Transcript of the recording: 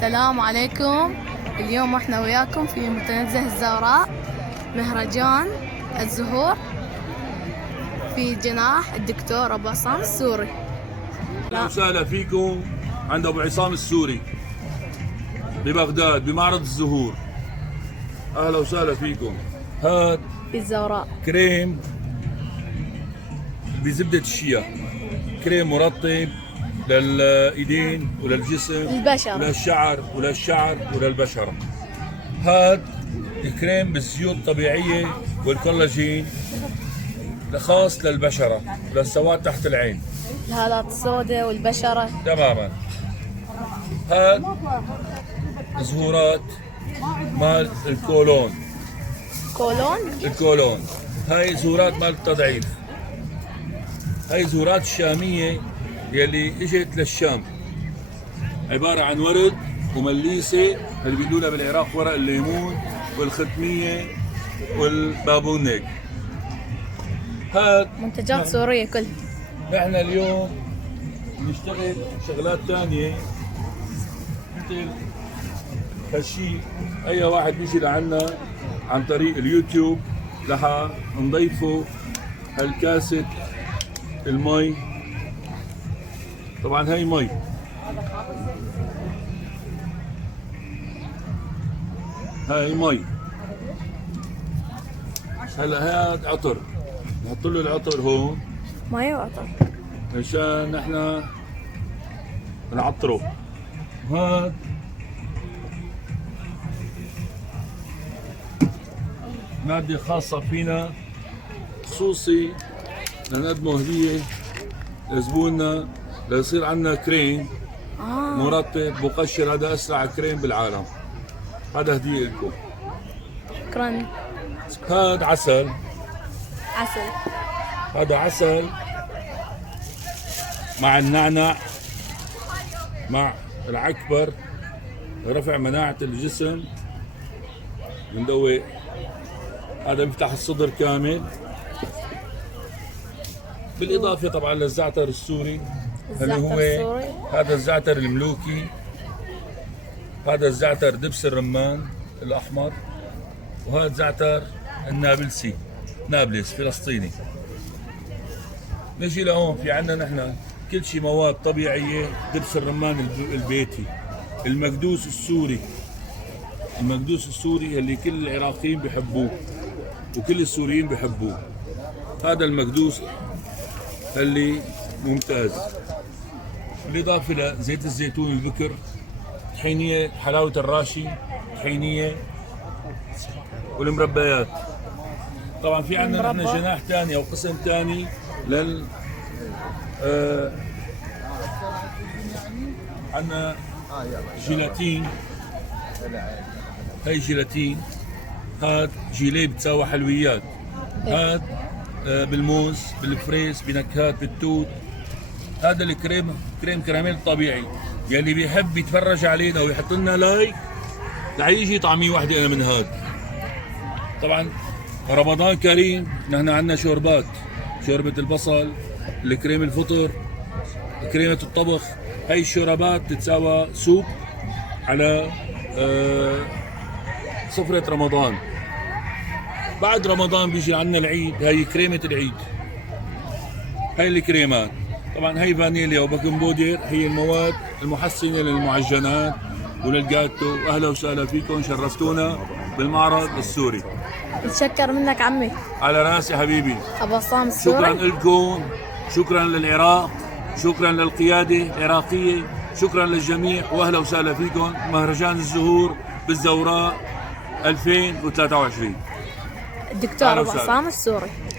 السلام عليكم. اليوم احنا وياكم في متنزه الزوراء، مهرجان الزهور في جناح الدكتور أبو عصام السوري. اهلا وسهلا فيكم عند ابو عصام السوري ببغداد بمعرض الزهور. اهلا وسهلا فيكم. هاد في الزوراء كريم بزبدة الشيا، كريم مرطب للايدين وللجسم للبشرة وللشعر وللبشرة. هاد الكريم بالزيوت الطبيعية والكولاجين خاص للبشرة وللسواد تحت العين، الهالات السوداء والبشرة تماما. هاد زهورات مال الكولون، الكولون هاي زهورات مال التضعيف. هاي زهورات الشامية يلي اجت للشام، عبارة عن ورد ومليسة اللي بيقولوا لها بالعراق ورق الليمون والختمية والبابونج. هاد منتجات سورية كلها. نحن اليوم بنشتغل شغلات ثانية مثل هالشيء. أي واحد بيجي لعنا عن طريق اليوتيوب رح نضيفه هالكاسة المي. طبعا هاي مي، هاي مي. هلا هاد عطر، نحط له العطر هون مي وعطر مشان نحن نعطره. هاد مادة خاصة فينا خصوصي لنقدمه هدية لزبوننا ليصير عندنا كريم مرطب مقشر. هذا أسرع كريم بالعالم، هذا هدية لكم. شكرا. هذا عسل، هذا عسل مع النعنع مع العكبر، رفع مناعة الجسم، بندوي. هذا بيفتح الصدر كامل، بالإضافة طبعا للزعتر السوري اللي هو هذا الزعتر الملوكي، هذا الزعتر دبس الرمان الأحمر، وهذا زعتر النابلسي نابلس فلسطيني. نجي لهون في عندنا نحن كل شيء مواد طبيعية. دبس الرمان البيتي، المكدوس السوري، المكدوس السوري اللي كل العراقيين بيحبوه وكل السوريين بيحبوه. هذا المكدوس اللي ممتاز، بالإضافة لزيت الزيتون البكر، طحينية حلاوة الراشي، طحينية والمربيات. طبعا في عندنا نحن جناح ثاني او قسم ثاني لل عندنا جيلاتين. هاي جيلاتين، هاد جيلي بتساوي حلويات، هاد بالموز بالفريز بنكهات بالتوت. هذا الكريم كريم كراميل طبيعي، يلي بيحب يتفرج علينا ويحط لنا لايك ليجي طعميه وحده انا من هاد. طبعا رمضان كريم، نحن عندنا شوربات، شوربة البصل، الكريم الفطر، كريمة الطبخ. هاي الشوربات تتساوى سوب على سفرة رمضان. بعد رمضان بيجي عندنا العيد، هاي كريمة العيد. هاي الكريمات طبعا هاي فانيليا وبيكنج بودر، هي المواد المحسنة للمعجنات وللجاتو. اهلا وسهلا فيكم، شرفتونا بالمعرض السوري. نتشكر منك عمي. على راسي حبيبي أبو عصام السوري. شكرا لكم، شكرا للعراق، شكرا للقيادة العراقية، شكرا للجميع، واهلا وسهلا فيكم. مهرجان الزهور بالزوراء 2023. الدكتور أبو عصام السوري.